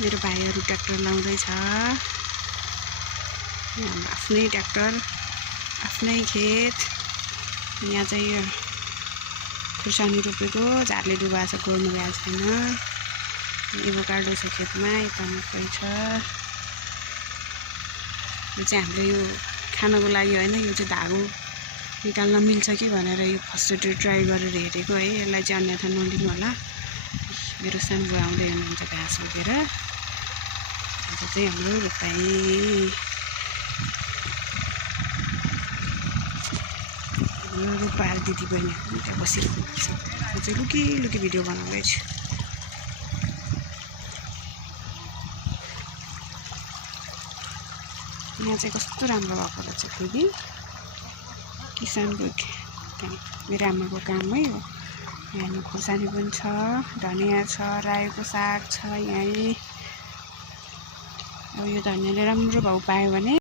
मेरो भाइहरु ट्र्याक्टर लाउँदैछ। हाम्रो आफ्नै ट्र्याक्टर, आफ्नै खेत। यहाँ चाहिँ खुर्सानी रोपेको, झारले डुबाएको छ, गोड्नु गएको छैन। एभोकाडो छ खेतमा, यता मकै छ। यो चाहिँ हामीले यो खानको लागि हैन, यो चाहिँ धागो निकाल्न मिल्छ कि भनेर यो फर्स्ट ट्राई गरेर हेरेको है। यसलाई चाहिँ अन्यथा नलिनु होला। मेरो सानो बुवा आउँदै हुनुहुन्छ घाँस रोपेर। आज चाहिँ हाम्रो रोपाइ रोपाएर दिदी बहिनीहरू त्यहाँ बसिरहेको छ। म चाहिँ लुकी भिडियो बनाउँदैछु। यहाँ चाहिँ कस्तो राम्रो भएको रहेछ फेरि किसानको मेरो आमाको काम है हो। यहाँ खुर्सानी पनि छ, धनियाँ छ, रायोको साग छ। यहाँ अब यो धनियाँले राम्रो भाउ पायो भने